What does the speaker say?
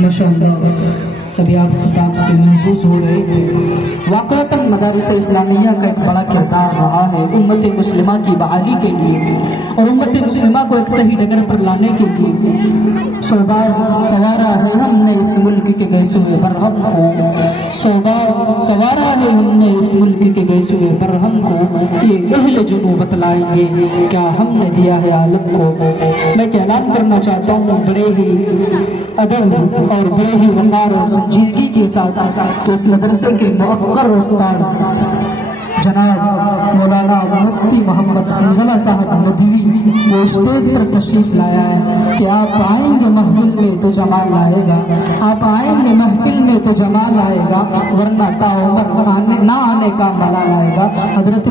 माशाअल्लाह। अभी आप किताब से महसूस हो रहे थे वाक़अतन मदारिस इस्लामिया का एक बड़ा किरदार रहा है उम्मत मुस्लिमा की बहाली के लिए और उम्मत मुस्लिमा को एक सही डगर पर लाने के लिए। सौ बार सवारा है हमने इस मुल्क के गैसुए बरहम को, सौ बार सवारा है हमने इस मुल्क के गैसुए बरहम को, ये अहले जुनू बतलाएंगे क्या हमने दिया है आलम को। मैं ऐलान करना चाहता हूँ बड़े ही अदब और बड़े ही वक़ार और संजीदगी के साथ इस मदरसे के मुअक्कर उस्ताद जनाब मौलाना मुफ्ती मोहम्मद हमज़ला साहब नदवी वो स्टेज पर तशरीफ लाया है कि आप आएंगे महफिल में तो जमाल आएगा, आप आएंगे महफिल में तो जमाल आएगा, वरना ताउमर ना आने का मलाल आएगा। हजरत